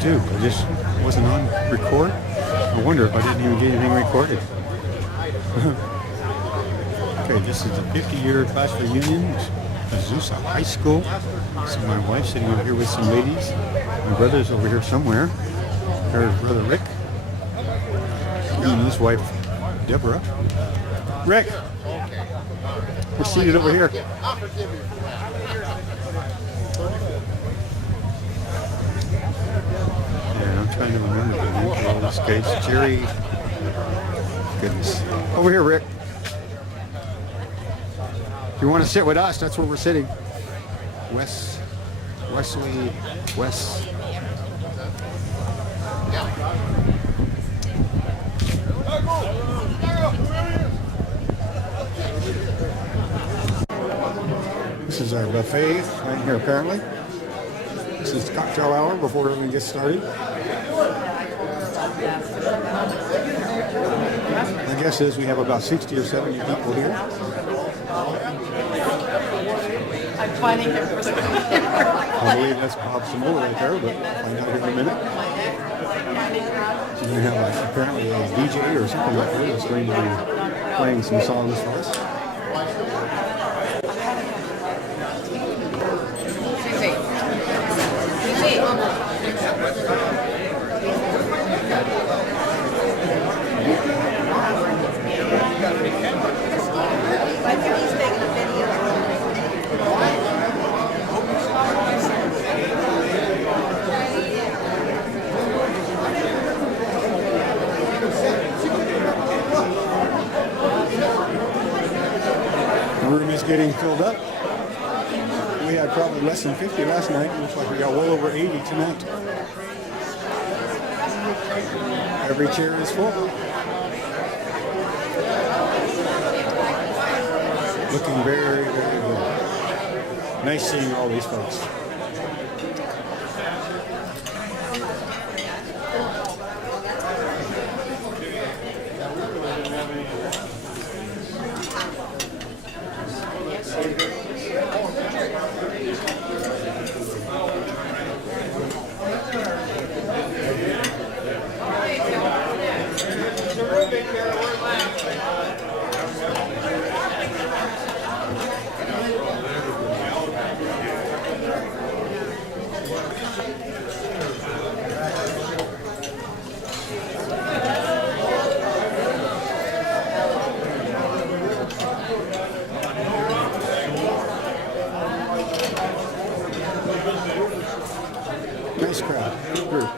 too. I just wasn't on record. I wonder if I didn't even get anything recorded. Okay, this is the 50-year class reunion at Azusa High School. So my wife's sitting over here with some ladies. My brother's over here somewhere. There's Brother Rick. And his wife, Deborah. Rick! We're seated over here. Yeah, I'm trying to remember the name of all these guys. Jerry. Goodness. Over here, Rick. If you want to sit with us, that's where we're sitting. Wesley. This is our buffet right here, apparently. This is cocktail hour before everything gets started. My guess is we have about 60 or 70 people here. I'm finding him for the I believe that's Bob Samoa right there, but I'll find out here in a minute. She's going to have apparently a DJ or something like that that's going to be playing some songs for us. The room is getting filled up. We had probably less than 50 last night. Looks like we got well over 80 tonight. Every chair is full. Looking very, very good. Nice seeing all these folks. Nice crowd. Good group.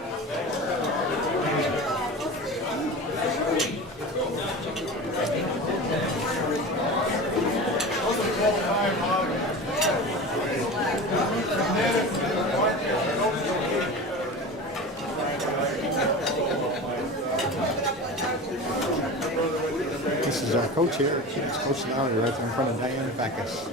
This is our coach here. It's Coach Lowry right there in front of Diana Backus.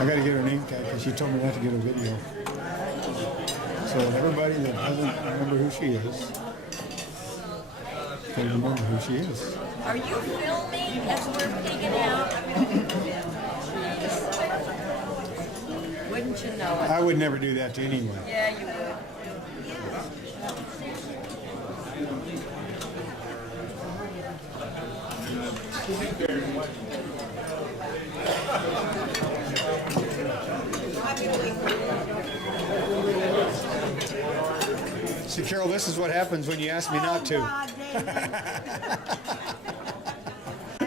I got to get her name tag because she told me not to get a video. So everybody that doesn't remember who she is, can remember who she is. Are you filming as we're digging out? Wouldn't you know it? I would never do that to anyone. Yeah, you would. See, Carol, this is what happens when you ask me not to. I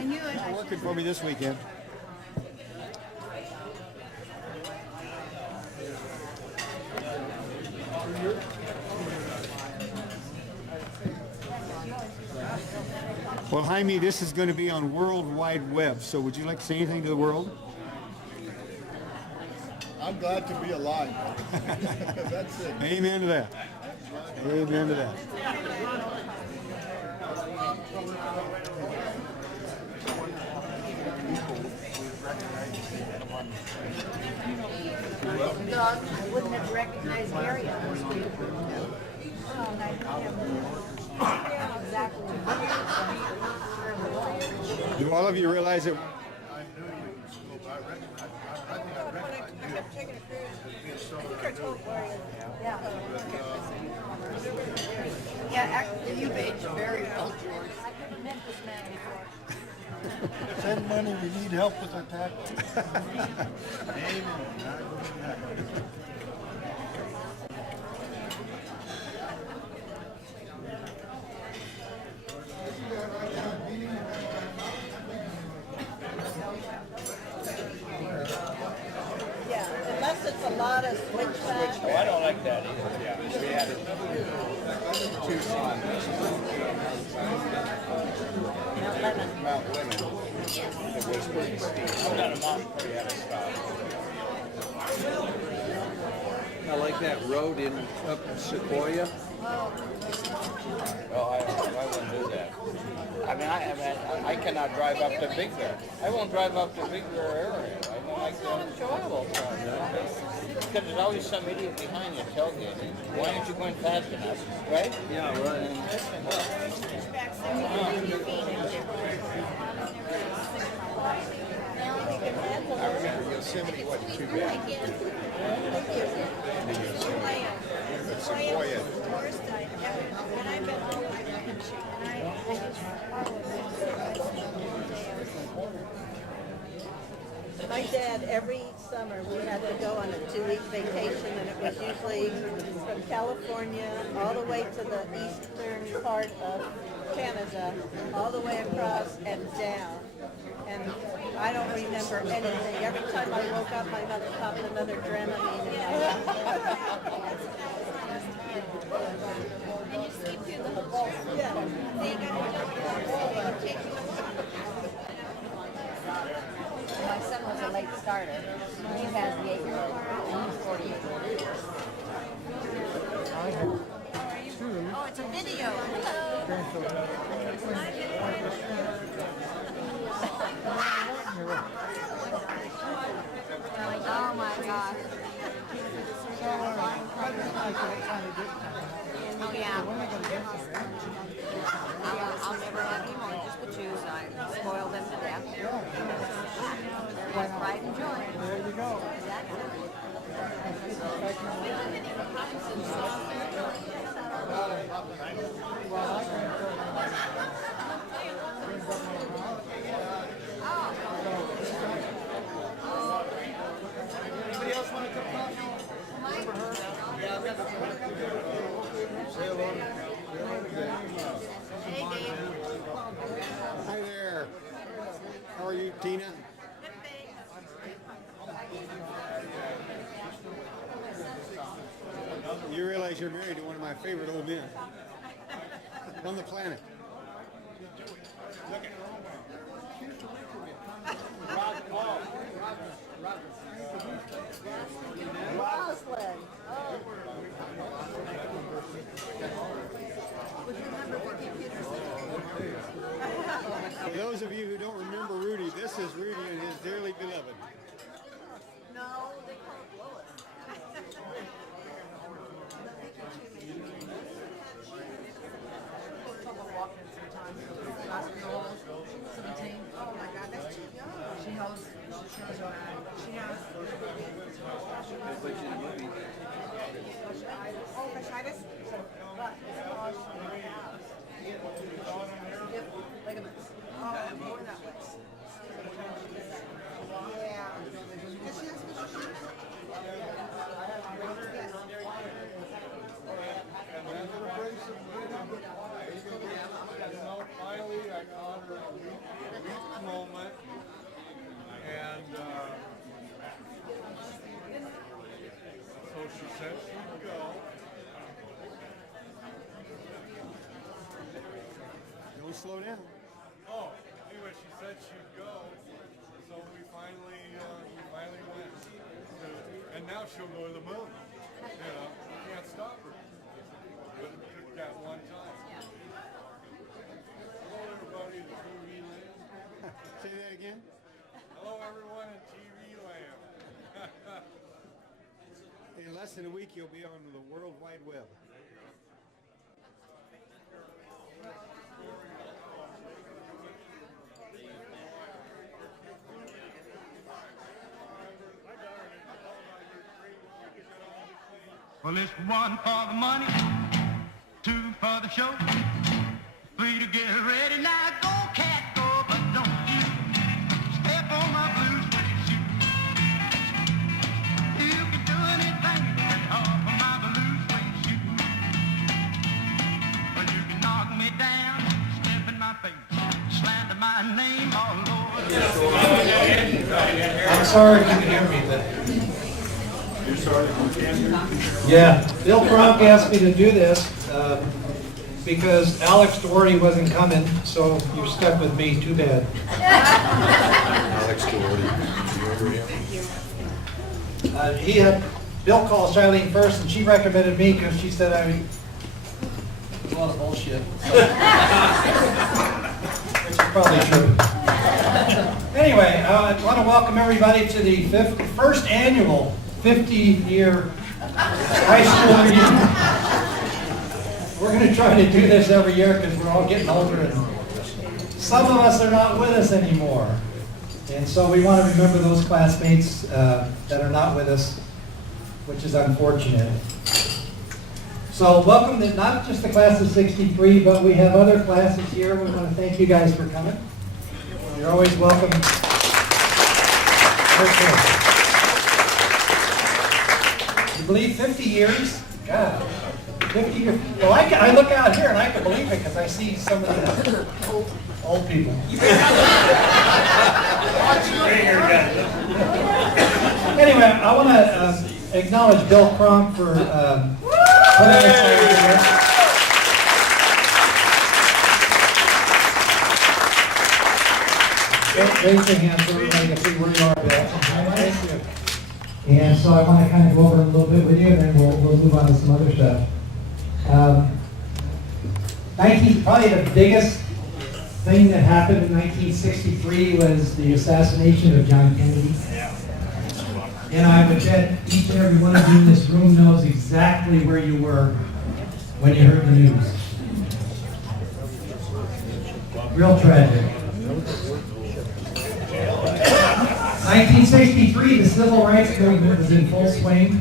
knew it. You're working for me this weekend. Well, Jaime, this is going to be on World Wide Web, so would you like to say anything to the world? I'm glad to be alive. That's it. Amen to that. Amen to that. Dog wouldn't have recognized Gary on the street. Oh, nice to have him. Yeah, exactly. Do all of you realize that? I knew you in school, but I kept taking a cruise. I think I told Gloria. Yeah, you've aged very well, George. I've never met this man before. Send money, we need help with our taxes. Yeah, unless it's a lot of switchback. Oh, I don't like that either. Yeah, we had it two times. Mount Lemon. Mount Lemon. It was pretty steep. I'm not a mountain, but we had to stop. I like that road in up Sequoia. Well, I wouldn't do that. I mean, I cannot drive up to Big Bear. I won't drive up to Big Bear area. I don't like that. Enjoyable. Because there's always some idiot behind you tailgating. Why aren't you going fast enough? Right? Yeah, right. I remember Yosemite wasn't too bad. Sequoia. And I've been all over and My dad, every summer, we had to go on a 2-week vacation, and it was usually from California all the way to the eastern part of Canada, all the way across and down. And I don't remember anything. Every time I woke up, my mother popped another Dramamine in my mouth. you sleep through the whole thing. Yeah. They got to jump in the hole and take you. My son was a late starter. He has the 8-year-old, and he's 48. Oh, it's a video. Oh my gosh. Oh yeah. I'll never have any oranges to choose. I spoil them to death. Everyone's pride and joy. There you go. Anybody else want a cup of coffee? Remember her? Say hello to Hey, Dave. Hi there. How are you, Tina? You realize you're married to one of my favorite old men on the planet. Roslyn. For those of you who don't remember Rudy, this is Rudy and his dearly beloved. No, they call it Lois. Oh my God, that's too young. She has. Oh, fasciitis? Ligaments. Oh, more that way. Yeah. Does she have special shoes? Finally, I got her a week moment, and so she said she'd go. Don't slow down. Oh, anyway, she said she'd go, so we finally went. And now she'll go to the moon. You know, can't stop her. one time. Hello, everybody in TV land. Say that again. Hello, everyone in TV land. In less than a week, you'll be on the World Wide Web. Well, it's one for the money, two for the show, three to get ready. Now go, cat, go, but don't you step on my blue suede shoe. You can do anything to get off of my blue suede shoe. But you can knock me down, step in my face, slander my name all over. I'm sorry if you can hear me, but... You're sorry we can't hear you. Yeah, Bill Cronk asked me to do this because Alex Doherty wasn't coming, so you're stuck with me. Too bad. Alex Doherty, you remember him? He had Bill call Charlene first, and she recommended me because she said I was a lot of bullshit. Which is probably true. Anyway, I want to welcome everybody to the first annual 50-year high school reunion. We're going to try to do this every year because we're all getting older and some of us are not with us anymore. And so we want to remember those classmates that are not with us, which is unfortunate. So welcome to not just the class of 63, but we have other classes here. We want to thank you guys for coming. You're always welcome. Okay. You believe 50 years? God, 50 years. Well, I look out here and I can believe it because I see some of the old people. Anyway, I want to acknowledge Bill Cronk for putting this over here. Raise your hand so everybody can see where you are, Bill. Thank you. And so I want to kind of go over a little bit with you, and then we'll move on to some other stuff. Probably the biggest thing that happened in 1963 was the assassination of John Kennedy. And I would bet each and every one of you in this room knows exactly where you were when you heard the news. Real tragic. 1963, the civil rights movement was in full swing.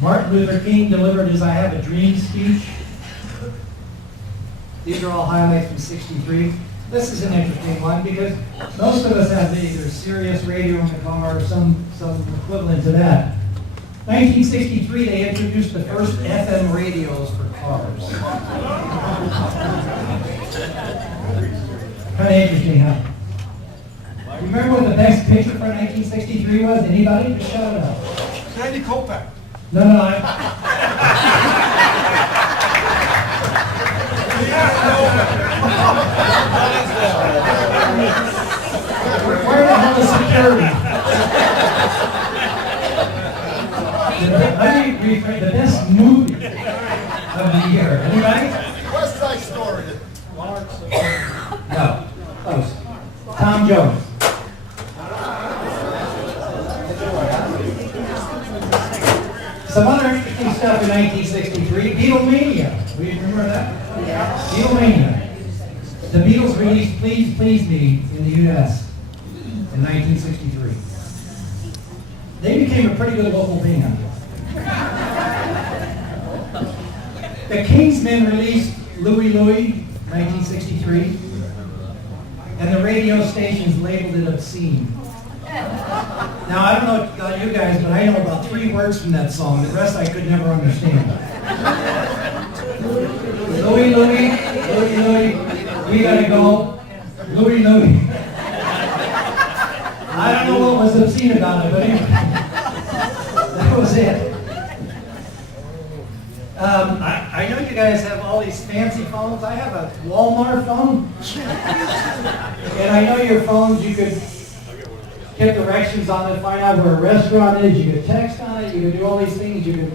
Martin Luther King delivered his I Have a Dream speech. These are all highlights from 63. This is an interesting one because most of us have either Sirius radio in the car or some equivalent to that. 1963, they introduced the first FM radios for cars. Kind of interesting, huh? Remember what the best picture for 1963 was? Anybody? Just shout it out. Sandy Kopak. No. Where the hell is security? Let me rephrase the best movie of the year. Anybody? West Side Story. No. Close. Tom Jones. Some other interesting stuff in 1963, Beatlemania. We remember that? Yeah. Beatlemania. The Beatles released Please Please Me in the U.S. in 1963. They became a pretty good local band. The Kingsmen released Louie Louie, 1963, and the radio stations labeled it obscene. Now, I don't know about you guys, but I know about 3 words from that song. The rest I could never understand. Louie, Louie, Louie, Louie, we gotta go. Louie, Louie. I don't know what was obscene about it, but anyway, that was it. I know you guys have all these fancy phones. I have a Walmart phone. And I know your phones, you could get directions on it, find out where a restaurant is, you could text on it, you could do all these things, you could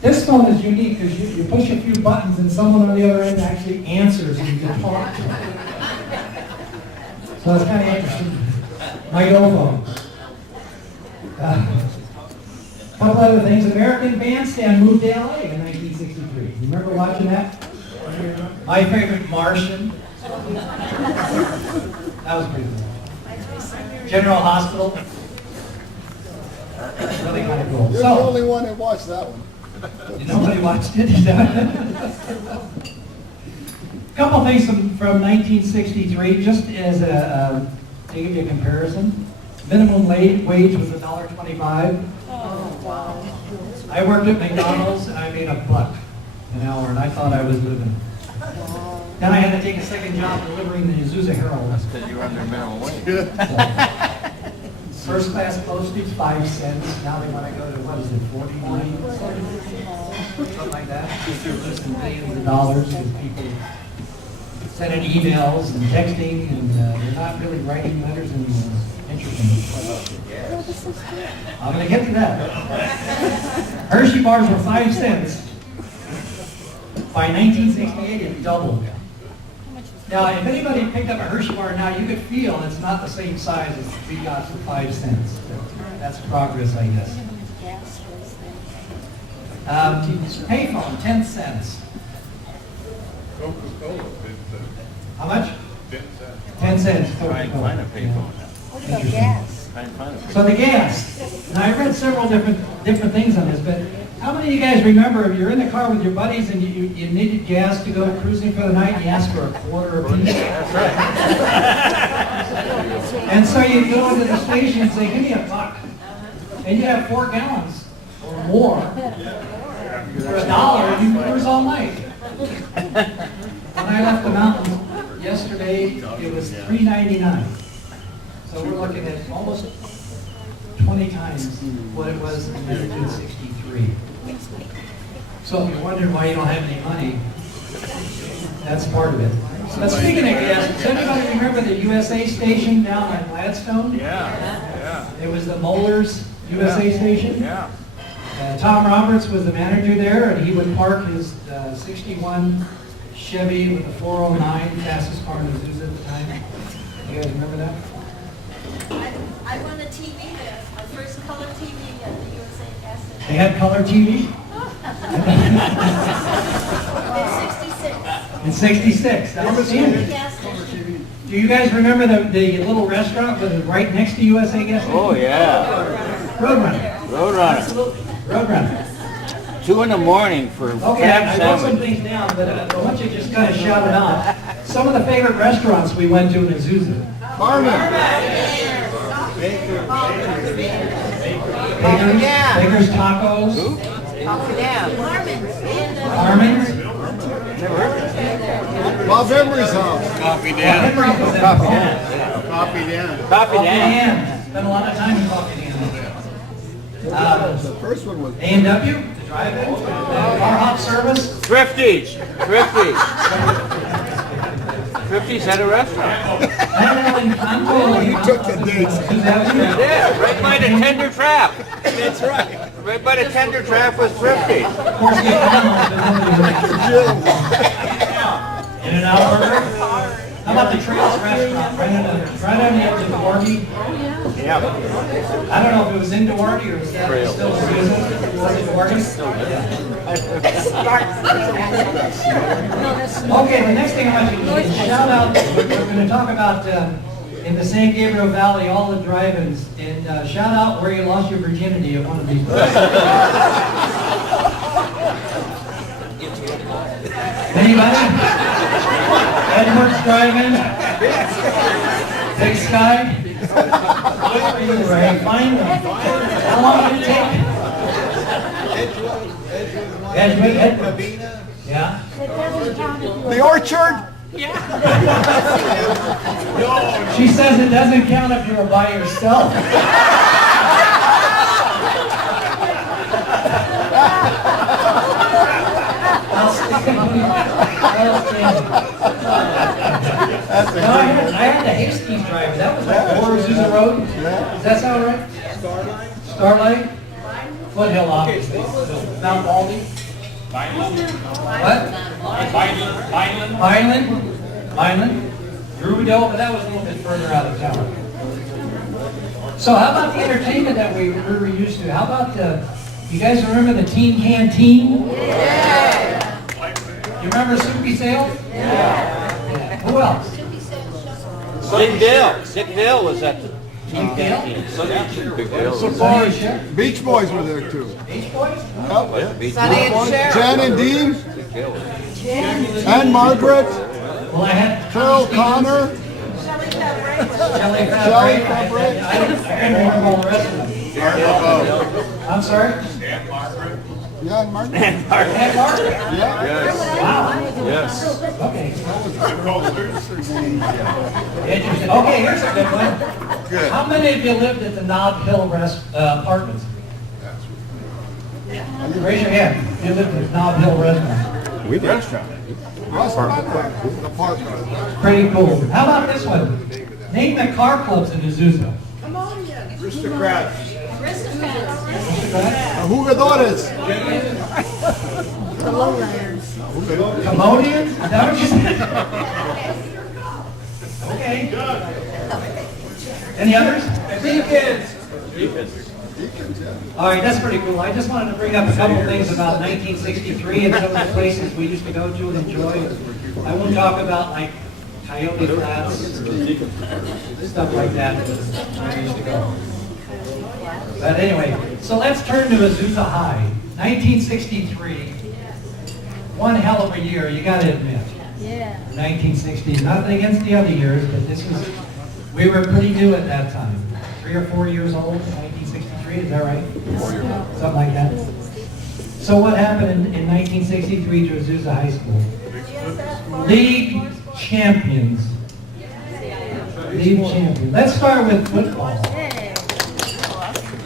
This phone is unique because you push a few buttons and someone on the other end actually answers and you can talk to them. So it's kind of interesting. My old phone. A couple other things. American Bandstand moved to LA in 1963. You remember watching that? My favorite, Martian. That was pretty cool. General Hospital. Really kind of cool. You're the only one that watched that one. Nobody watched it. Couple things from 1963, just as to give you a comparison. Minimum wage was $1.25. Oh, wow. I worked at McDonald's and I made $1 an hour, and I thought I was living. Then I had to take a second job delivering the Azusa Herald. That's because you were under minimum wage. First class postage, 5 cents. Now they want to go to, what is it, 49? Something like that. Listen, millions of dollars with people sending emails and texting, and they're not really writing letters anymore. Interesting. I'm going to get to that. Hershey bars were 5 cents. By 1968, it doubled. Now, if anybody picked up a Hershey bar now, you could feel it's not the same size as we got for 5 cents. That's progress, I guess. Payphone, 10 cents. Coca-Cola, How much? 10 cents. 10 cents. Try and find a payphone now. What about gas? Try and find a payphone. So the gas. Now, I read several different things on this, but how many of you guys remember if you're in the car with your buddies and you needed gas to go cruising for the night and you asked for a quarter a piece? That's right. And so you go to the station and say, give me $1. And you have 4 gallons or more. For $1, you can cruise all night. When I left the mountains yesterday, it was $3.99. So we're looking at almost 20 times what it was in 1963. So if you're wondering why you don't have any money, that's part of it. But speaking of gas, does anybody remember the USA station down at Gladstone? Yeah. It was the Moeller's USA station. Yeah. Tom Roberts was the manager there, and he would park his 61 Chevy with the 409, fastest car in Azusa at the time. You guys remember that? I won a TV there, my first color TV at the USA Gas Station. They had color TV In 66. in '66. That was standard. Gas station. Do you guys remember the little restaurant that was right next to USA Gas Station? Oh, yeah. Roadrunner. Roadrunner. Roadrunner. 2 in the morning for Okay, cab I wrote some sandwich. things down, but I want you to just kind of shout it out. Some of the favorite restaurants we went to in Azusa. Baker's Tacos. Harmon's. Never heard of it. Bob Emery's house. Coffee Henry's was in Coffee Paul. Dan. Coffee Dan. Coffee Coffee Dan. Dan. Spent a lot of time in Coffee Dan. The first one was A&W, the drive-in, car hop service. Thrifties. Thrifties had a restaurant. Oh, you took the dates. Yeah, right by the tender trap. That's right. Right by the tender trap was Thrifty. Of course, In-N-Out Burger. How about the Trails Restaurant, right on the edge of Duarte? Yeah. I don't know if it was in Duarte or was that still Azusa? Was it Duarte? Okay, the next thing I want you to do is shout out, we're going to talk about in the San Gabriel Valley, all the drive-ins, and shout out where you lost your virginity at one of these places. Anybody? Edwards Drive-In? Big Sky? Right, find them. How long did it take? Edgewood. Yeah? The Orchard? She says it doesn't count if you're by yourself. I had the Hastings Drive. That was like Azusa Road. Does that sound right? Starlight? Foothill, obviously. Mount Baldy? What? Vineland? Rudolph, but that was a little bit further out of town. So how about the entertainment that we were used to? How about you guys remember the Teen Canteen? Yeah! You remember Soupy Sales? Yeah. Who else? Dick Dale was at the Dick Dale? Big Dale. Sonny and Cher? Beach Boys were there too. Beach Boys? Jan and Dean. And Margaret. Well, I had Carol Connor. Shelley Shelley Fabre. I can't remember all the rest of them. I'm sorry? Yeah, and Margaret. And Margaret? Yeah. Wow. Yes. Okay. Interesting. Okay, here's a good one. Good. How many of you lived at the Nob Hill apartments? Raise your hand. You lived at Nob Hill restaurant. We did. Pretty cool. How about this one? Name the car clubs in Azusa. Aristocrats. Jugadores. The lowriders. Commodians? Is that what you said? Okay. Any others? Deacons. All right, that's pretty cool. I just wanted to bring up a couple things about 1963 and some of the places we used to go to and enjoy. I won't talk about like Coyote Flats, stuff like that. We used to go. But anyway, so let's turn to Azusa High. 1963. One hell of a year, you got to admit. Yeah. 1960. Nothing against the other years, but we were pretty new at that time. 3 or 4 years old in 1963, is that right? Something like that. So what happened in 1963 to Azusa High School? League champions. League champions. Let's start with football.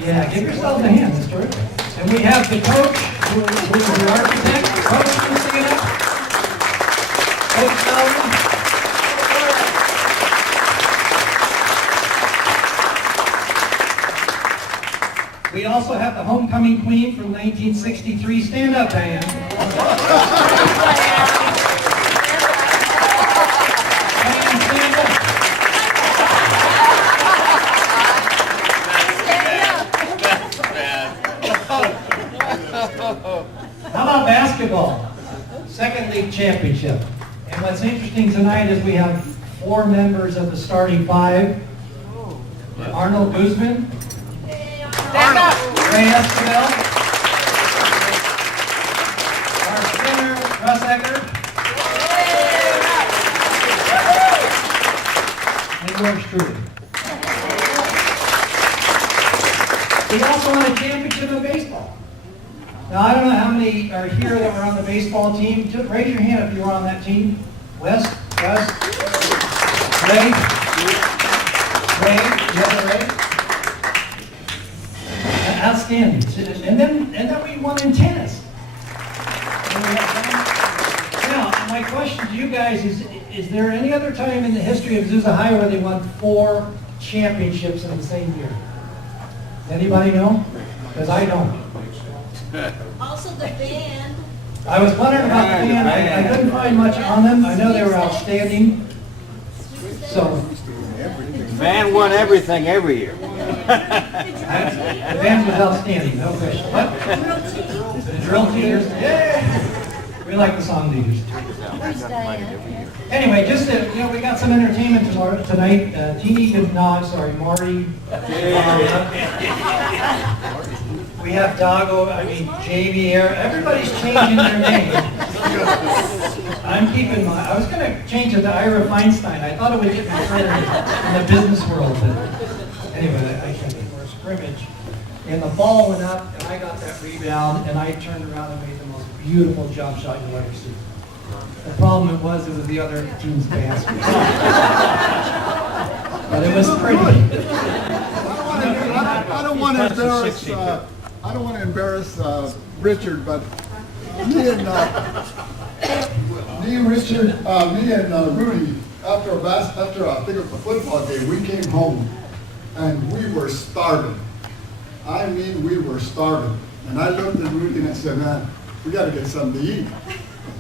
Yeah, give yourself a hand, Mr. And we have the coach, who is the architect. Coach, can you sing it up? Coach Sullivan. We also have the homecoming queen from 1963. Stand up, Diane. Diane, stand up. How about basketball? Second league championship. And what's interesting tonight is we have 4 members of the starting 5. Arnold Guzman. Ray Esquivel. Our spinner, Russ Eckert. And yours truly. We also won a championship in baseball. Now, I don't know how many are here that were on the baseball team. Just raise your hand if you were on that team. Wes? Gus? Ray? Ray? You have a Ray? Outstanding. And then we won in tennis. Now, my question to you guys is there any other time in the history of Azusa High where they won 4 championships in the same year? Anybody know? Because I don't. Also the band. I was wondering about the band. I couldn't find much on them. I know they were outstanding. So, The band won everything every year. the band was outstanding, no question. What? The drill teachers? Yeah! We like the song leaders. Where's Diane? Anyway, just to, we got some entertainment tonight. Marty. We have Dago, Jamie here. Everybody's changing their name. I'm keeping I was going to change it to Ira Feinstein. I thought it would get me further in the business world. But anyway, I can't for a scrimmage. And the ball went up, and I got that rebound, and I turned around and made the most beautiful jump shot you'll ever see. The problem was the other team's basket. But it was pretty. I don't want to embarrass. I don't want to embarrass Richard, but me and Rudy, after I think it was a football game, we came home and we were starving. I mean, we were starving. And I looked at Rudy and I said, man, we got to get something to eat.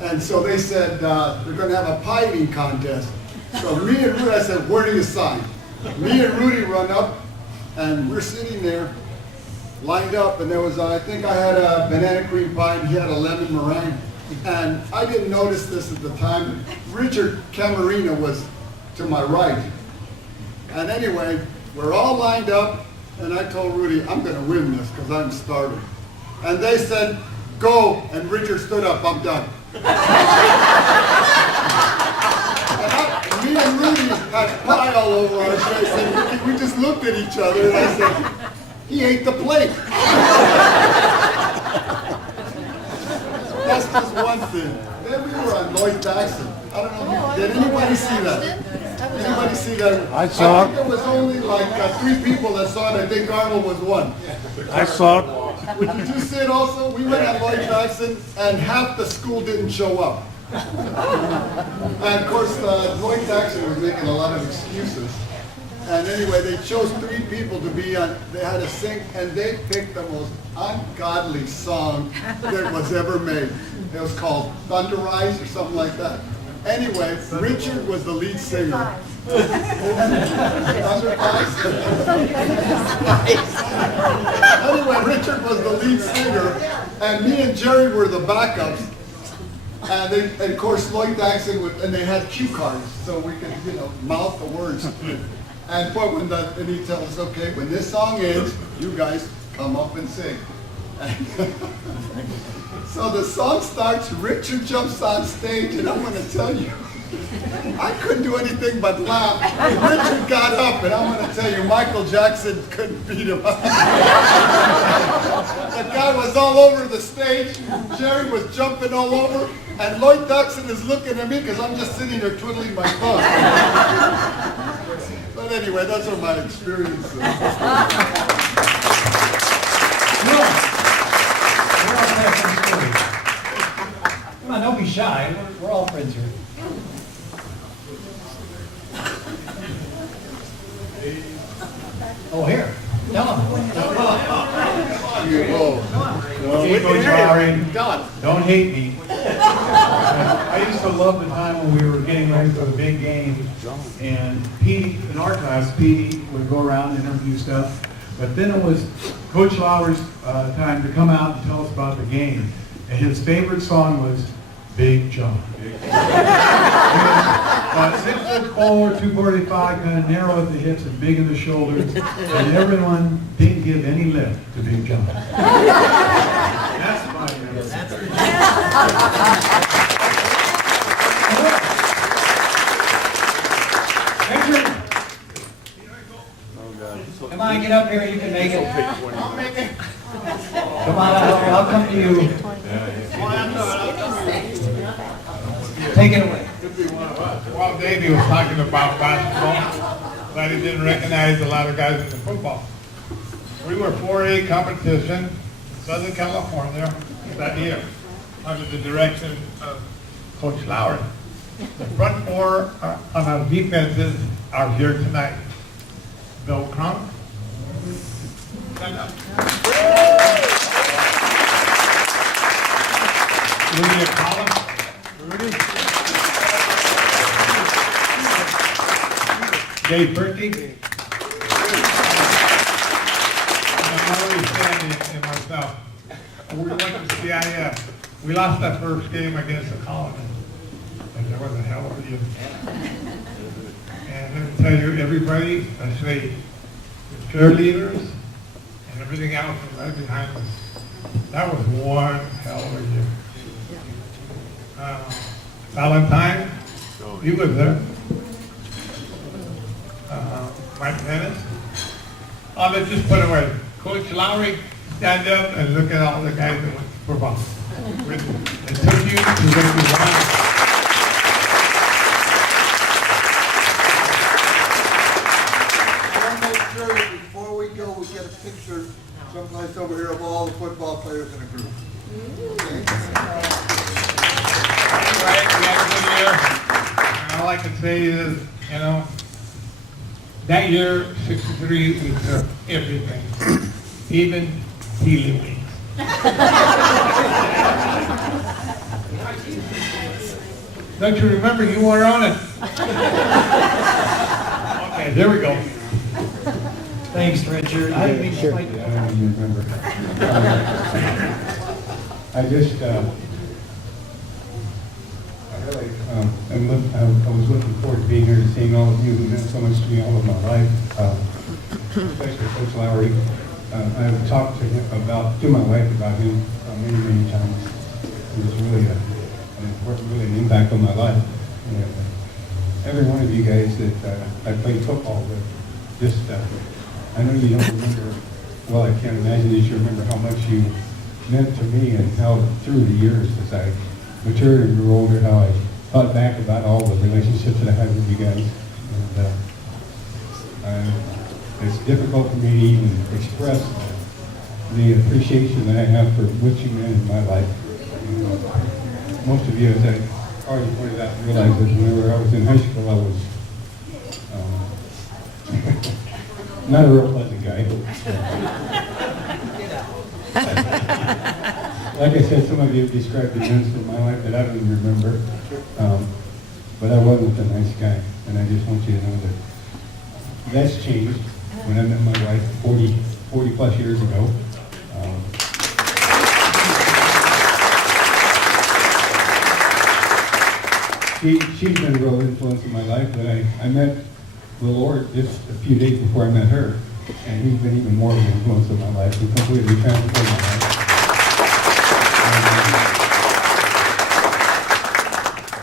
And so they said, they're going to have a pie eating contest. So me and Rudy, I said, where do you sign? Me and Rudy run up, and we're sitting there, lined up, and there was, I think I had a banana cream pie, and he had a lemon meringue. And I didn't notice this at the time. Richard Camarena was to my right. And anyway, we're all lined up, and I told Rudy, I'm going to win this because I'm starving. And they said, go, and Richard stood up, I'm done. Me and Rudy had pie all over our face, and we just looked at each other, and I said, he ate the plate. That's just one thing. Then we were on Lloyd Dyson. I don't know, did anybody see that? Anybody see that? I saw it. I think there was only like 3 people that saw it. I think Arnold was one. I saw it. Did you see it also? We went on Lloyd Jackson, and half the school didn't show up. And of course, Lloyd Jackson was making a lot of excuses. And anyway, they chose 3 people to be on, they had to sing, and they picked the most ungodly song that was ever made. It was called Thunder Rise or something like that. Anyway, Richard was the lead singer. Thunder Rise? Anyway, Richard was the lead singer, and me and Jerry were the backups. And of course, Lloyd Jackson, and they had cue cards, so we could, mouth the words. And he tells us, okay, when this song ends, you guys come up and sing. So the song starts, Richard jumps on stage, and I'm going to tell you, I couldn't do anything but laugh. Richard got up, and I'm going to tell you, Michael Jackson couldn't beat him up. The guy was all over the stage. Jerry was jumping all over, and Lloyd Jackson is looking at me because I'm just sitting there twiddling my thumbs. But anyway, those are my experiences. Come on, don't be shy. We're all friends here. Oh, here. Tell them. Don't hate me. I used to love the time when we were getting ready for the big game, and Petey, in our class, Petey would go around and interview stuff. But then it was Coach Lauer's time to come out and tell us about the game. And his favorite song was Big John. 6'4", 245, kind of narrow at the hips and big in the shoulders, and everyone didn't give any lift to Big John. That's my memory. Come on, get up here. You can make it. Come on, I'll come to you. Take it away. While Davey was talking about basketball, but he didn't recognize a lot of guys in the football. We were 4A competition in Southern California that year under the direction of Coach Lauer. The front 4 on our defenses are here tonight. Bill Crump. Stand up. Rudy Collins. Rudy. Dave Berkey. And Murray Sandy and myself. We went to CIF. We lost that first game against the Colonies. And there was a hell of a year. And let me tell you, everybody, especially the cheerleaders and everything else was right behind us. That was one hell of a year. Valentine, he was there. Mike Dennis. Oh, let's just put it away. Coach Lowry, stand up and look at all the guys that went to football. It took you to make me wild. Before we go, we get a picture someplace over here of all the football players in a group. Okay. Right, we had a good year. And all I can say is, that year, 63, we took everything. Even Healy. Don't you remember you were on it? Okay, there we go. Thanks, Richard. I didn't mean to fight you. I don't even remember. I just, I was looking forward to being here and seeing all of you who meant so much to me all of my life, especially Coach Lowry. I've talked to him to my wife about him many, many times. He was really really an impact on my life. And every one of you guys that I played football with, just, I know you don't remember, well, I can't imagine that you remember how much you meant to me and how through the years as I matured and grew older, how I thought back about all the relationships that I had with you guys. And it's difficult for me to even express the appreciation that I have for what you meant in my life. Most of you, as I already pointed out, realize that whenever I was in high school, I was not a real pleasant guy. Like I said, some of you have described events in my life that I don't even remember, but I wasn't a nice guy, and I just want you to know that that's changed when I met my wife 40 plus years ago. She's been a real influence in my life, but I met the Lord just a few days before I met her, and he's been even more of an influence in my life. He completely transformed my life.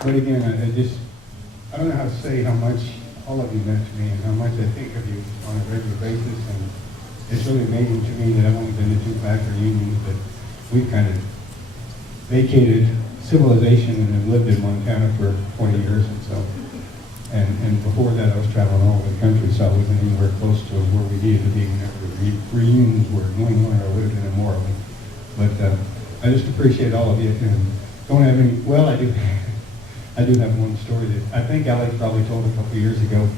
But again, I don't know how to say how much all of you meant to me and how much I think of you on a regular basis, and it's really amazing to me that I've only been to 2 factory unions, but we've kind of vacated civilization and have lived in Montana for 20 years and so. And before that, I was traveling all over the country, so I wasn't anywhere close to where we needed to be whenever the reunions were going on, or I would have been in more of them. But I just appreciate all of you, and don't have any, well, I do have one story that I think Alex probably told a couple of years ago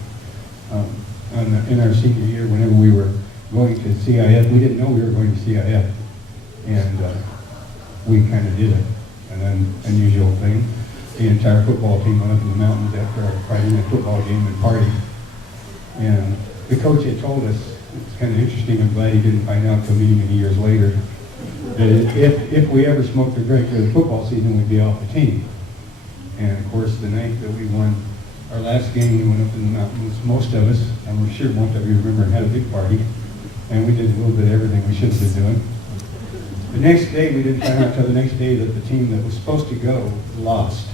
in our senior year, whenever we were going to CIF. We didn't know we were going to CIF, and we kind of did it. And then, unusual thing, the entire football team went up in the mountains after our Friday night football game and party. And the coach had told us, it's kind of interesting, I'm glad he didn't find out until many, many years later, that if we ever smoked or drank during the football season, we'd be off the team. And of course, the night that we won our last game, we went up in the mountains, most of us, I'm sure most of you remember, and had a big party. And we did a little bit of everything we should have been doing. The next day, we didn't find out until the next day that the team that was supposed to go lost.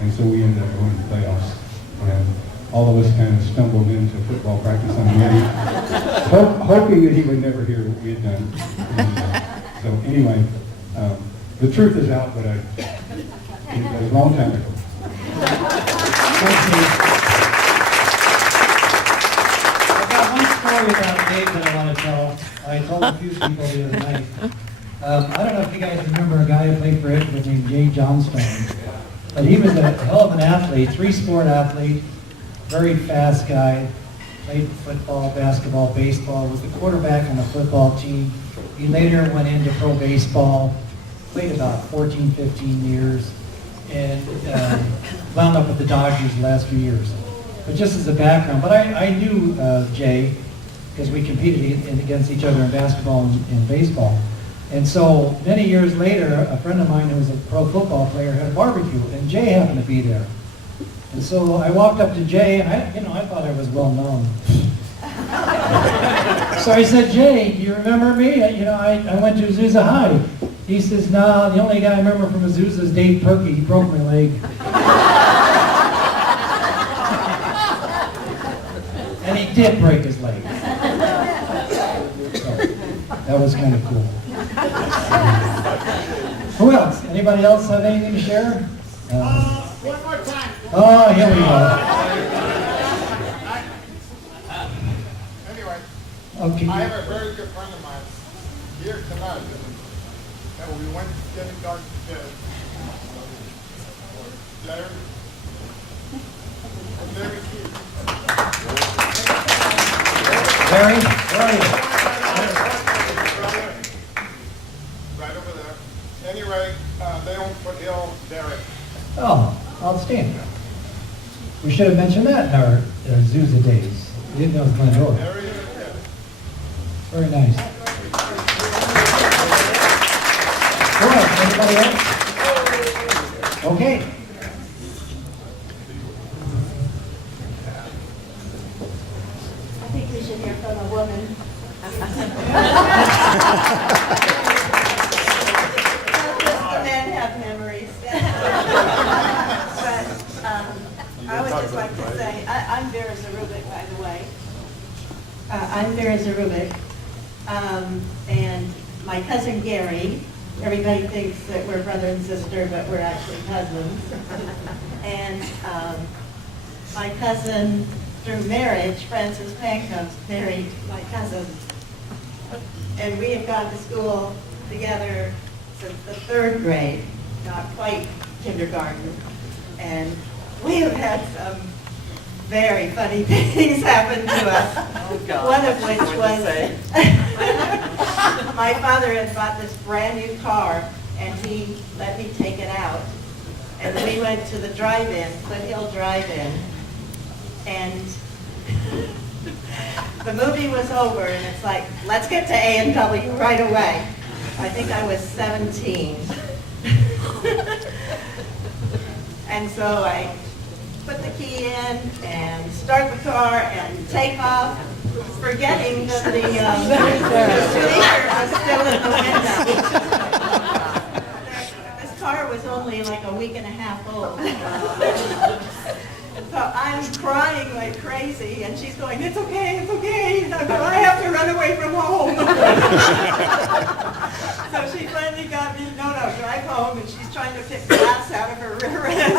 And so we ended up going to the playoffs. And all of us kind of stumbled into football practice on the end, hoping that he would never hear what we had done. And, so anyway, the truth is out, but it was a long time ago. I've got one story about Dave that I want to tell. I told a few people the other night. I don't know if you guys remember a guy who played for Edgewood named Jay Johnstone, but he was a hell of an athlete, 3-sport athlete, very fast guy, played football, basketball, baseball, was the quarterback on the football team. He later went into pro baseball, played about 14, 15 years, and wound up with the Dodgers the last few years. But just as a background, but I knew Jay because we competed against each other in basketball and baseball. And so many years later, a friend of mine who was a pro football player had a barbecue, and Jay happened to be there. And so I walked up to Jay, and I thought I was well known. So I said, Jay, do you remember me? I went to Azusa High. He says, no, the only guy I remember from Azusa is Dave Perky. He broke my leg. And he did break his leg. So that was kind of cool. Who else? Anybody else have anything to share? One more time. Oh, here we go. Anyway, Okay. I have a very good friend of mine here tonight, and we went to get a garden together. Larry Keith. Larry, where are you? Oh, outstanding. We should have mentioned that in our Azusa days. We didn't know it was Glendora. Very nice. Go ahead, anybody else? Okay. I think we should hear from a woman. The men have memories. But I would just like to say, I'm Vera Zarubik, by the way. I'm Vera Zarubik. And my cousin Gary, everybody thinks that we're brother and sister, but we're actually cousins. And my cousin, through marriage, Francis Pankos, married my cousin. And we have gone to school together since the 3rd grade, not quite kindergarten. And we have had some very funny things happen to us. Oh, God. One of which was my father had bought this brand new car and he let me take it out. And we went to the drive-in, Foothill Drive-In, and the movie was over and it's like, let's get to A&W right away. I think I was 17. And so I put the key in and start the car and take off, forgetting that the speaker was still in the window. This car was only like a week and a half old. So I'm crying like crazy, and she's going, it's okay, it's okay. And I go, I have to run away from home. So she finally got me, no, drive home, and she's trying to pick glass out of her rear end.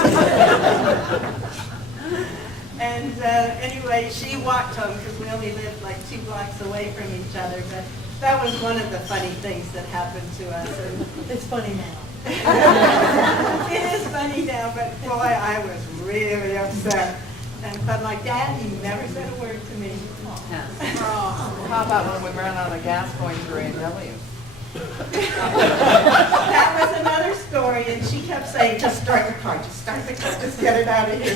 And anyway, she walked home because we only lived like 2 blocks away from each other. But that was one of the funny things that happened to us. And it's funny now. It is funny now, but boy, I was really upset. But my dad, he never said a word to me. How about when we ran out of gas going through A&W? That was another story, and she kept saying, just start the car, just get it out of here.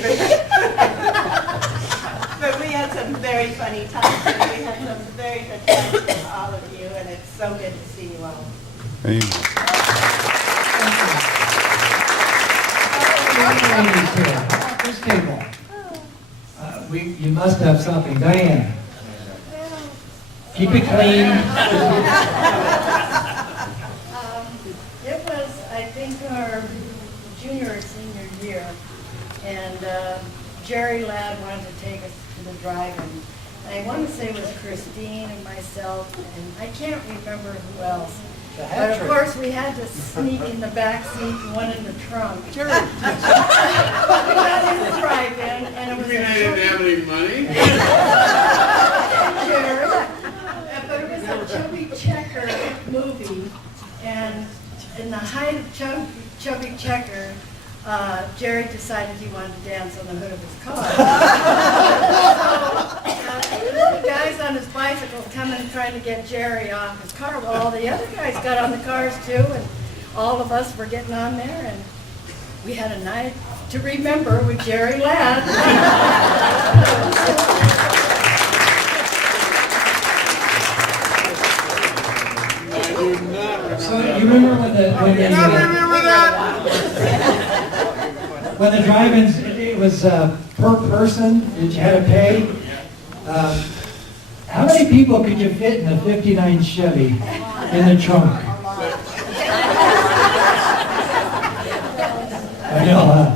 But we had some very funny times, and we had some very good times with all of you, and it's so good to see you all. This table. You must have something. Diane. Keep it clean. It was, I think, our junior or senior year, and Jerry Ladd wanted to take us to the drive-in. And I want to say it was Christine and myself, and I can't remember who else. But of course, we had to sneak in the back seat and one in the trunk. Sure. We got in the drive-in, and it was I didn't have any money? But it was a Chubby Checker movie, and in the height of Chubby Checker, Jerry decided he wanted to dance on the hood of his car. So, the little guys on his bicycle coming trying to get Jerry off his car. Well, all the other guys got on the cars too, and all of us were getting on there, and we had a night to remember with Jerry Ladd. So you remember when the drive-ins, it was per person that you had to pay. How many people could you fit in a '59 Chevy in the trunk? I know.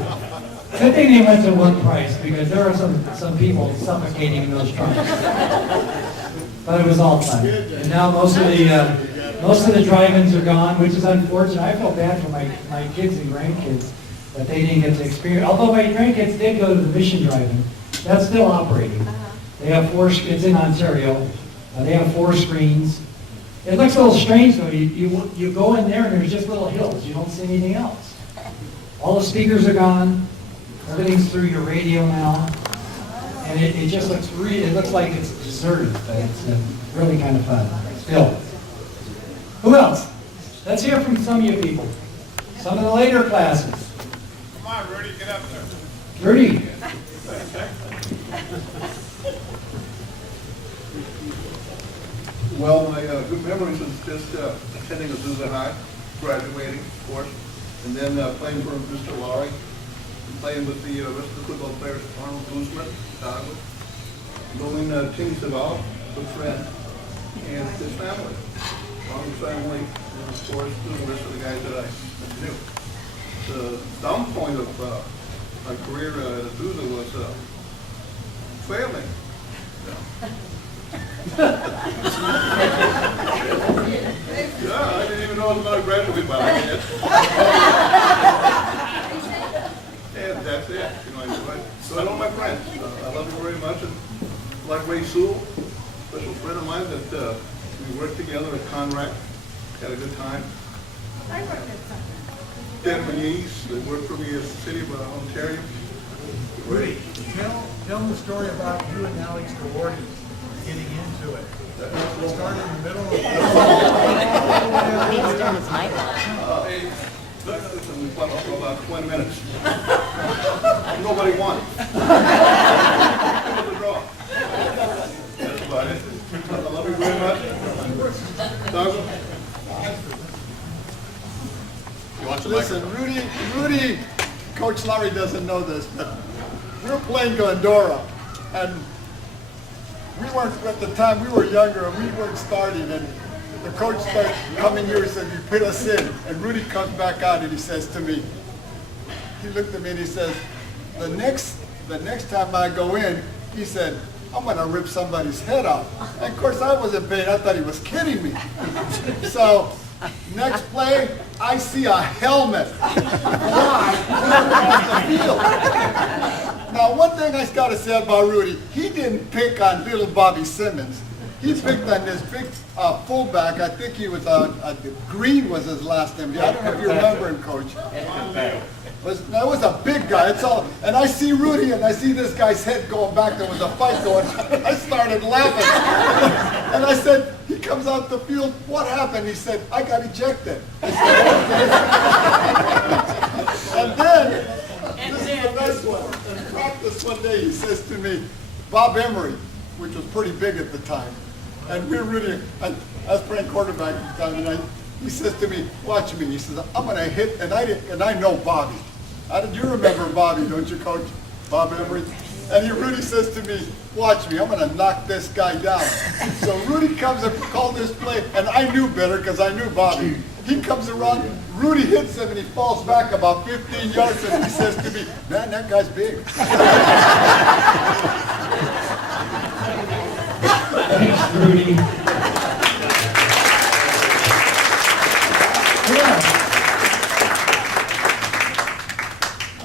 Good thing they went to one price because there are some people suffocating in those trunks. But it was all fun. And now most of the drive-ins are gone, which is unfortunate. I feel bad for my kids and grandkids that they didn't get to experience. Although my grandkids did go to the Mission Drive-In, that's still operating. They have it's in Ontario. They have 4 screens. It looks a little strange though. You go in there and there's just little hills. You don't see anything else. All the speakers are gone. Everything's through your radio now. And it just looks it looks like it's deserted, but it's really kind of fun. Still. Who else? Let's hear from some of you people. Some of the later classes. Come on, on, Rudy, get up there. Rudy. Well, my good memories is just attending Azusa High, graduating, of course, and then playing for Mr. Laurie, and playing with the rest of the football players, Arnold Guzman, Chicago, knowing Timmy Savall, good friend, and his family, Arnold's family, and of course the rest of the guys that I knew. The down point of my career at Azusa was failing. Yeah, I didn't even know I was going to graduate by then. And that's it. You know, I enjoy it. So I love my friends. I love you very much. And like Ray Sewell, special friend of mine that we worked together at Conrac. Had a good time. I worked at something. Dan Muniz, that worked for me in the city of Ontario. Rudy, tell the story about you and Alex Gordy getting into it. It started in the middle of He's doing his mic Listen, we fought for about 20 minutes. Nobody won. It was a draw. That's about it. I love you very much. Doug? Listen, Rudy, Coach Larry doesn't know this, but we were playing Glendora, and we weren't, at the time, we were younger, and we weren't starting, and the coach started coming here and said, you put us in, and Rudy comes back out and he says to me, he looked at me and he says, the next time I go in, he said, I'm going to rip somebody's head off. And of course, I wasn't paying. I thought he was kidding me. So, next play, I see a helmet fly across the field. Now, one thing I got to say about Rudy, he didn't pick on little Bobby Simmons. He picked on this big fullback. I think he was Green was his last name. I don't know if you remember him, Coach. That was a big guy. It's all, and I see Rudy, and I see this guy's head going back. There was a fight going on. I started laughing. And I said, he comes out the field, what happened? He said, I got ejected. I said, okay. And then, this is the best one. In practice one day, he says to me, Bob Emery, which was pretty big at the time, and we were really, I was playing quarterback at the time, and he says to me, watch me. He says, I'm going to hit, and I know Bobby. You remember Bobby, don't you, Coach? Bob Emery? And Rudy says to me, watch me, I'm going to knock this guy down. So Rudy comes and called this play, and I knew better because I knew Bobby. He comes around, Rudy hits him, and he falls back about 15 yards, and he says to me, man, that guy's big. Thanks, Rudy. Yeah.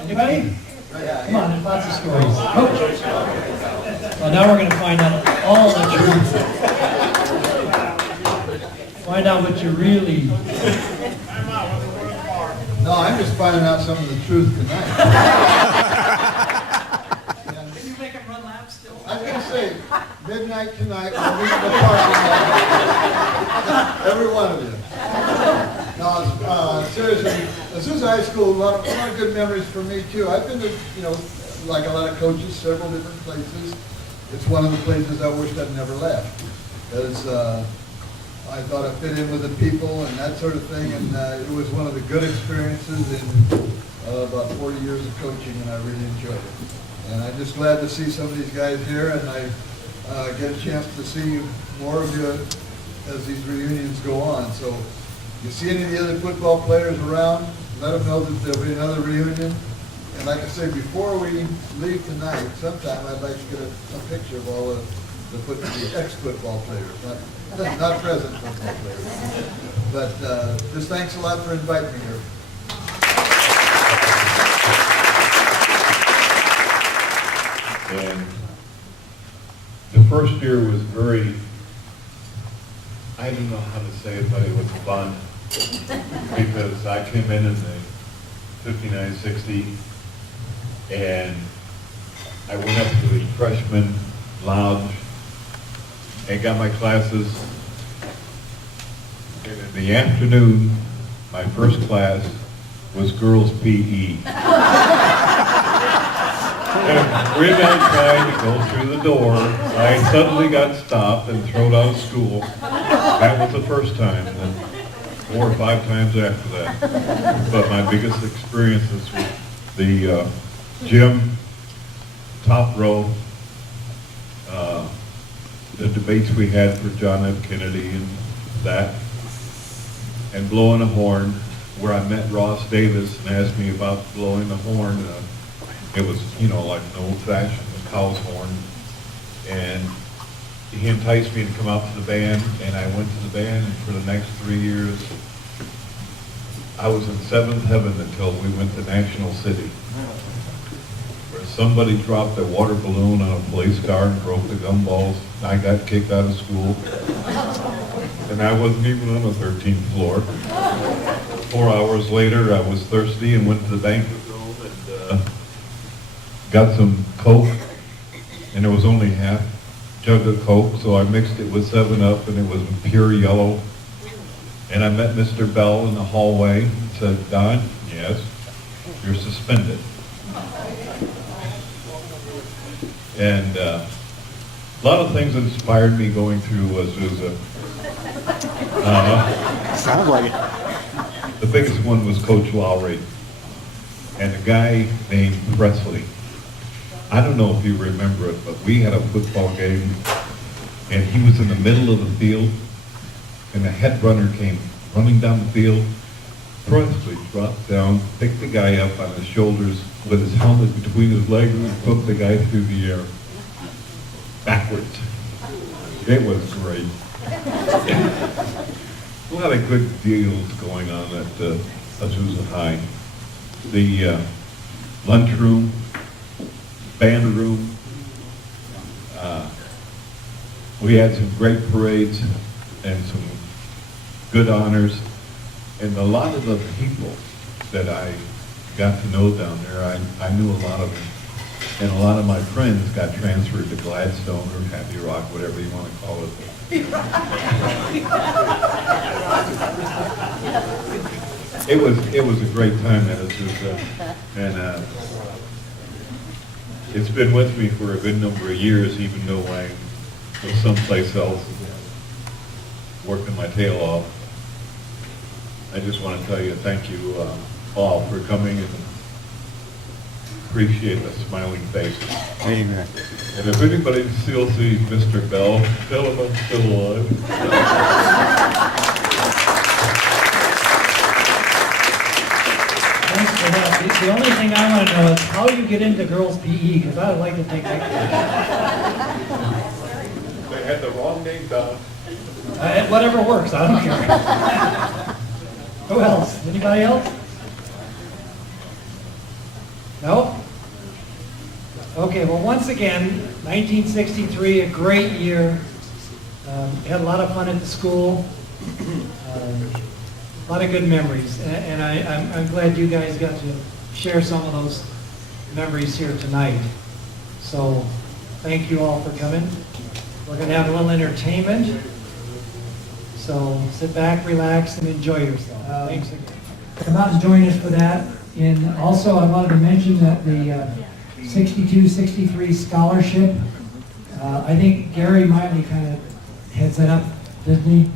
Anybody? Come on, there's lots of stories. Coach. Well, now we're going to find out all the truth. Find out what you really... No, I'm just finding out some of the truth tonight. Can you make him run laps still? I was going to say, midnight tonight, we'll meet in the parking lot. Every one of you. No, seriously, Azusa High School, a lot of good memories for me too. I've been to, like a lot of coaches, several different places. It's one of the places I wished I'd never left. Because I thought I fit in with the people and that sort of thing, and it was one of the good experiences in about 40 years of coaching, and I really enjoyed it. And I'm just glad to see some of these guys here, and I get a chance to see more of you as these reunions go on. So if you see any of the other football players around, let them know that there'll be another reunion. And like I say, before we leave tonight, sometime I'd like to get a picture of all the ex-football players, not present football players. But just thanks a lot for inviting me here. And the first year was very, I don't know how to say it, but it was fun. Because I came in the 59-60, and I went up to the freshman lounge and got my classes. And in the afternoon, my first class was girls' PE. And when I tried to go through the door, I suddenly got stopped and thrown out of school. That was the first time, and then 4 or 5 times after that. But my biggest experiences with the gym, top row, the debates we had for John F. Kennedy and that, and blowing a horn, where I met Ross Davis and asked me about blowing the horn. It was, like an old-fashioned cow's horn, and he enticed me to come out to the band, and I went to the band, and for the next 3 years, I was in seventh heaven until we went to National City, where somebody dropped a water balloon on a police car and broke the gumballs. I got kicked out of school, and I wasn't even on the 13th floor. 4 hours later, I was thirsty and went to the banquet room and got some Coke, and there was only half jug of Coke, so I mixed it with 7-Up, and it was pure yellow. And I met Mr. Bell in the hallway and said, "Don, yes, you're suspended." And a lot of things inspired me going through Azusa. Sounds like it. The biggest one was Coach Lowry and a guy named Presley. I don't know if you remember it, but we had a football game, and he was in the middle of the field, and the head runner came running down the field. Presley dropped down, picked the guy up on his shoulders with his helmet between his legs, and took the guy through the air backwards. It was great. A lot of good deals going on at Azusa High. The lunchroom, band room. We had some great parades and some good honors, and a lot of the people that I got to know down there, I knew a lot of them, and a lot of my friends got transferred to Gladstone or Happy Rock, whatever you want to call it. It was a great time at Azusa, and it's been with me for a good number of years, even though I was someplace else working my tail off. I just want to tell you thank you all for coming, and appreciate the smiling faces. Amen. And if anybody still sees Mr. Bell, tell him I'm still alive. Thanks for that. The only thing I want to know is how you get into girls' PE, because I would like to take that. They had the wrong name down. Whatever works, I don't care. Who else? Anybody else? No? Okay, well, once again, 1963, a great year. Had a lot of fun at the school. A lot of good memories. And I'm glad you guys got to share some of those memories here tonight. So thank you all for coming. We're going to have a little entertainment. So sit back, relax, and enjoy yourself. Thanks again. Come out and join us for that. And also, I wanted to mention that the 62-63 scholarship, I think Gary Miley kind of heads that up, didn't he?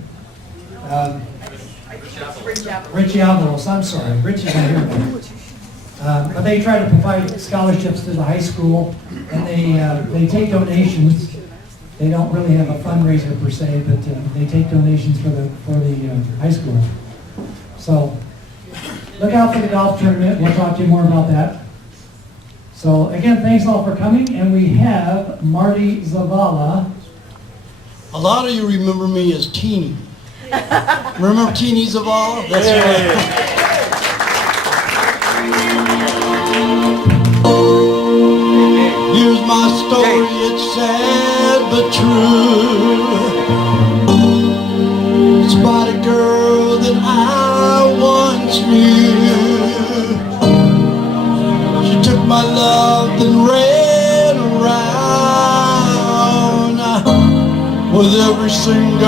Richie Avalos, I'm sorry, Richie's not here. But they try to provide scholarships to the high school, and they take donations. They don't really have a fundraiser per se, but they take donations for the high school. So look out for the golf tournament. We'll talk to you more about that. So again, thanks all for coming, and we have Marty Zavala. A lot of you remember me as Teeny. Remember Teeny Zavala? That's right. Here's my story, it's sad but true. It's about a girl that I once knew. She took my love and ran around with every single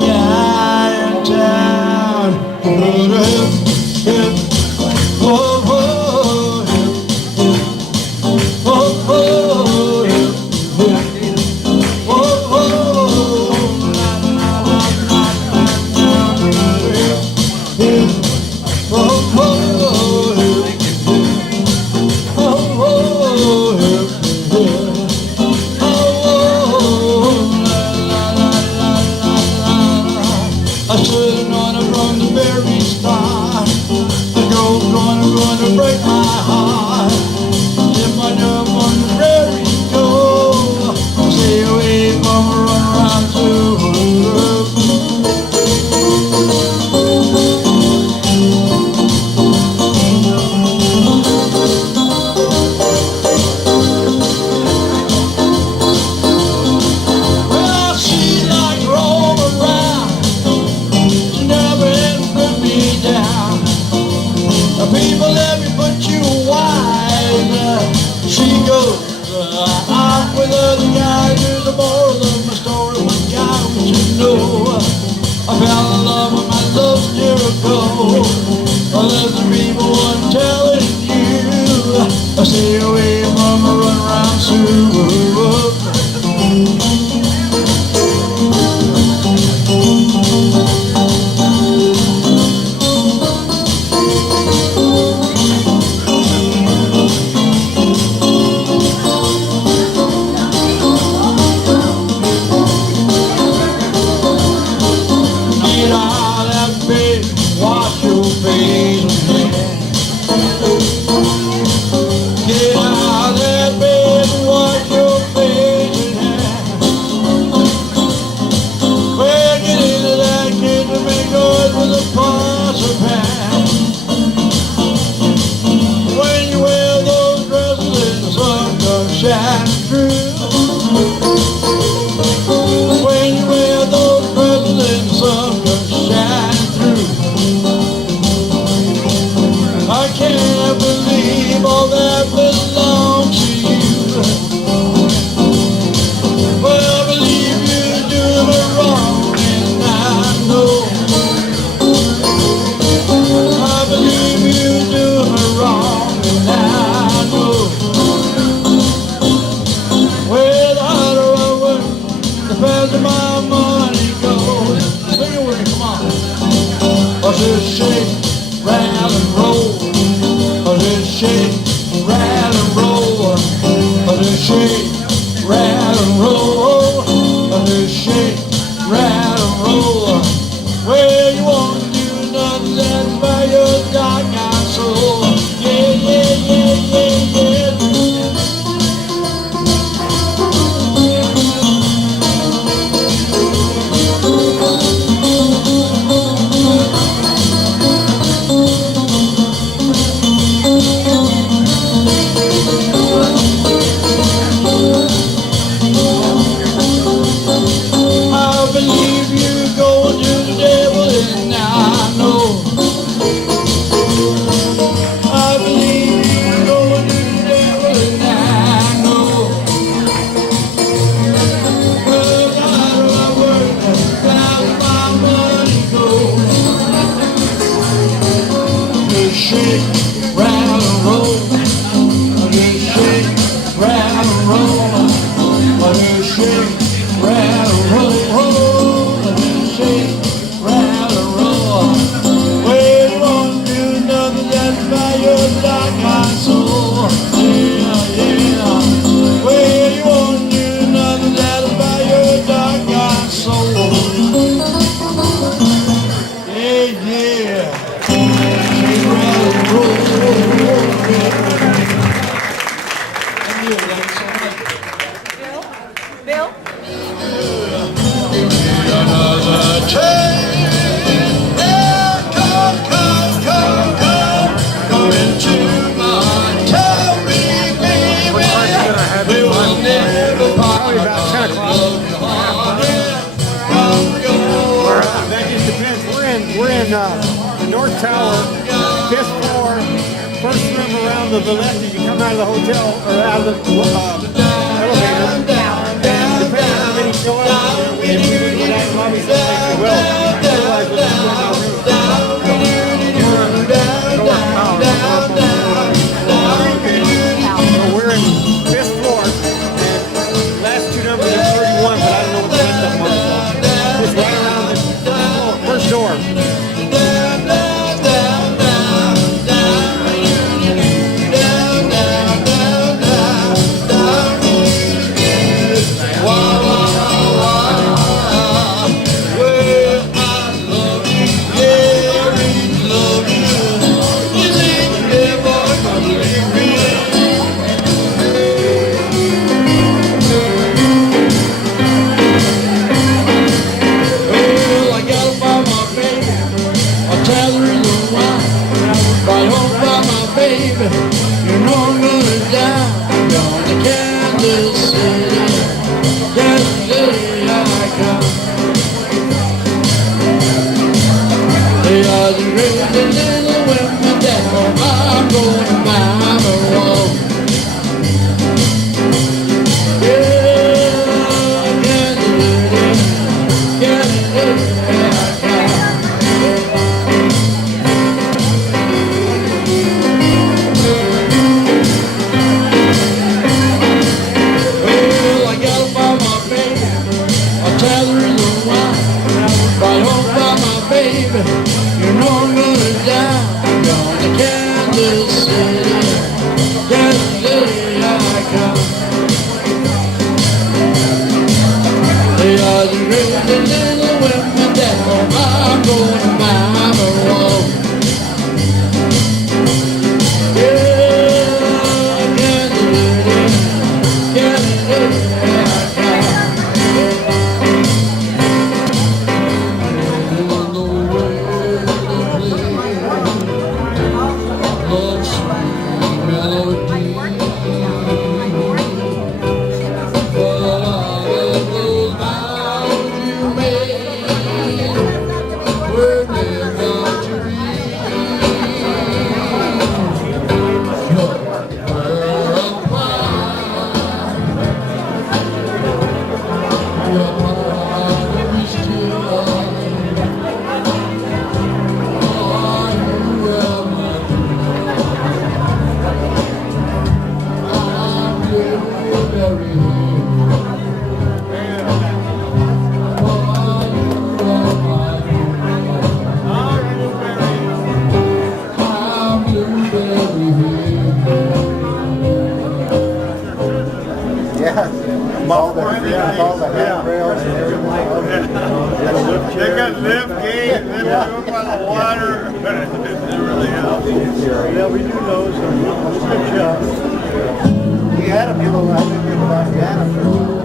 guy in town. Hip, hip, oh, oh, hip, hip, oh. I should've known it from the very start. The girl's gonna break my heart. If I knew from the very go, stay away from a run around to well, she like roll around. She never has put me down. The people let me put you wide. She goes, I'm with other guys. Here's the moral of my story. One guy we should know. I fell in love with my love year ago. Well, there's the people I'm telling you. I stay away from a run around Sue. Get out of that bed, wash your face and hands. Get out of that bed, wash your face and hands. Well, get into that kitchen, make noise with a punch of hands. When you wear those dresses and the sun comes shining through. When you wear those dresses and the sun comes shining through. I can't believe all that belongs to you. Well, I believe you do me wrong, and I know. I believe you do me wrong, and I know. Well, the harder I work, the faster my money goes. Sing it with me, come on. I said shake, rattle and roll. I said shake, rattle and roll. I said shake, rattle and roll. I said shake, rattle and roll. Well, you won't do nothing that's by your dark-eyed soul. Yeah, yeah, yeah, yeah, yeah. I believe you going to the devil, and I know. I believe you going to the devil, and I know. Well, the harder I work, the faster my money goes. Just shake, rattle, and roll. Just shake, rattle, and roll. Just shake, rattle, roll. Just shake, rattle, roll. Well, you won't do nothing that's by your dark-eyed soul. Yeah, yeah. Well, you won't do nothing that's by your dark-eyed soul. Yeah, yeah. Shake, rattle, roll. Thank you, thanks so much. Bill? Another train, yeah, come into my town, baby, we will never part. That just depends. We're in the North Tower, 5th floor, first room around the left as you come out of the hotel or out of the elevator. Depending on how many show up, if we would have lobby someplace we will. Otherwise, we'll just go in our room. So we're in 5th floor, and last two numbers are 31, but I don't know what the rest of them are. It's right around the first door. crazy little women that I'm going to buy me one. Yeah, get it, well, I got to buy my baby a tether in the wine. Right home by my baby, you know I'm gonna die. I'm going to Kansas City, Kansas City I come. They are the crazy little women that I'm going to buy me one. Yeah, Kansas City, Kansas City I come. All the handrails and everything. They got lift gates, they go up on the water. They really help. Yeah, we do those. Good job. We had a little, I think, about Ghana.